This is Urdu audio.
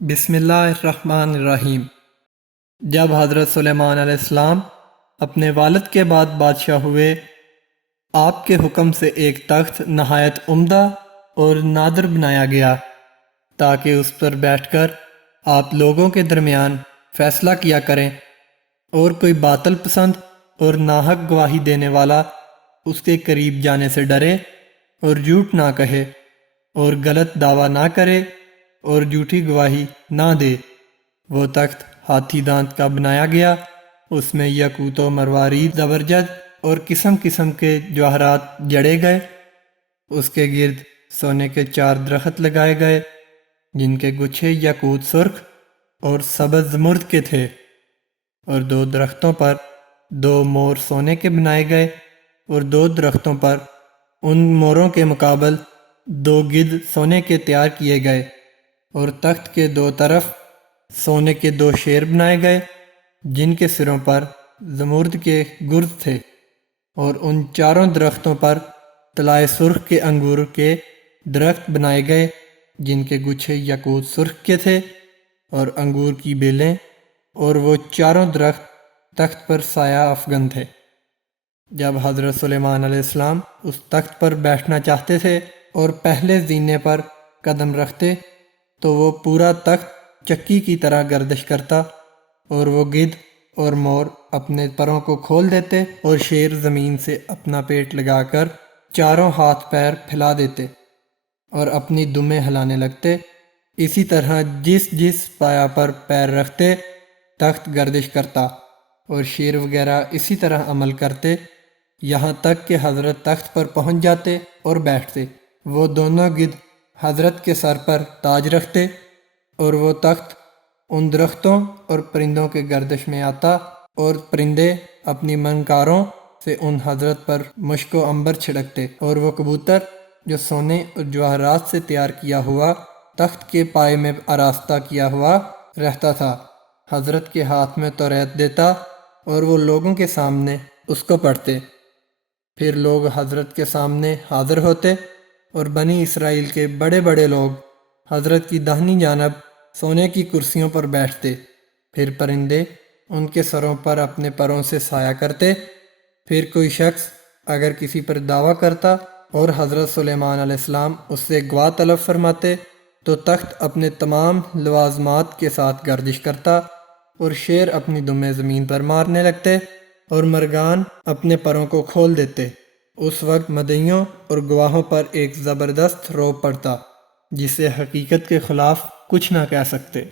بسم اللہ الرحمن الرحیم۔ جب حضرت سلیمان علیہ السلام اپنے والد کے بعد بادشاہ ہوئے، آپ کے حکم سے ایک تخت نہایت عمدہ اور نادر بنایا گیا تاکہ اس پر بیٹھ کر آپ لوگوں کے درمیان فیصلہ کیا کریں، اور کوئی باطل پسند اور ناحق گواہی دینے والا اس کے قریب جانے سے ڈرے اور جھوٹ نہ کہے اور غلط دعویٰ نہ کرے اور جھوٹی گواہی نہ دے۔ وہ تخت ہاتھی دانت کا بنایا گیا، اس میں یاقوت و مروارید زبرجد اور قسم قسم کے جواہرات جڑے گئے۔ اس کے گرد سونے کے 4 درخت لگائے گئے جن کے گچھے یاقوت سرخ اور سبز زمرد کے تھے، اور 2 درختوں پر 2 مور سونے کے بنائے گئے، اور 2 درختوں پر ان موروں کے مقابل 2 گدھ سونے کے تیار کیے گئے، اور تخت کے 2 طرف سونے کے 2 شیر بنائے گئے جن کے سروں پر زمرد کے گرز تھے، اور ان 4 درختوں پر طلائے سرخ کے انگور کے درخت بنائے گئے جن کے گچھے یاقوت سرخ کے تھے اور انگور کی بیلیں، اور وہ 4 درخت تخت پر سایہ افگن تھے۔ جب حضرت سلیمان علیہ السلام اس تخت پر بیٹھنا چاہتے تھے اور پہلے زینے پر قدم رکھتے تو وہ پورا تخت چکی کی طرح گردش کرتا، اور وہ گدھ اور مور اپنے پروں کو کھول دیتے اور شیر زمین سے اپنا پیٹ لگا کر چاروں ہاتھ پیر پھیلا دیتے اور اپنی دمیں ہلانے لگتے۔ اسی طرح جس جس پایا پر پیر رکھتے تخت گردش کرتا، اور شیر وغیرہ اسی طرح عمل کرتے یہاں تک کہ حضرت تخت پر پہنچ جاتے اور بیٹھتے۔ وہ دونوں گدھ حضرت کے سر پر تاج رکھتے، اور وہ تخت ان درختوں اور پرندوں کے گردش میں آتا، اور پرندے اپنی منقاروں سے ان حضرت پر مشک و عنبر چھڑکتے، اور وہ کبوتر جو سونے اور جواہرات سے تیار کیا ہوا تخت کے پائے میں آراستہ کیا ہوا رہتا تھا، حضرت کے ہاتھ میں توریت دیتا اور وہ لوگوں کے سامنے اس کو پڑھتے۔ پھر لوگ حضرت کے سامنے حاضر ہوتے، اور بنی اسرائیل کے بڑے بڑے لوگ حضرت کی داہنی جانب سونے کی کرسیوں پر بیٹھتے۔ پھر پرندے ان کے سروں پر اپنے پروں سے سایہ کرتے۔ پھر کوئی شخص اگر کسی پر دعویٰ کرتا اور حضرت سلیمان علیہ السلام اس سے گواہ طلب فرماتے تو تخت اپنے تمام لوازمات کے ساتھ گردش کرتا، اور شیر اپنی دمیں زمین پر مارنے لگتے، اور مرغان اپنے پروں کو کھول دیتے۔ اس وقت مدعیوں اور گواہوں پر ایک زبردست رعب پڑتا جسے حقیقت کے خلاف کچھ نہ کہہ سکتے۔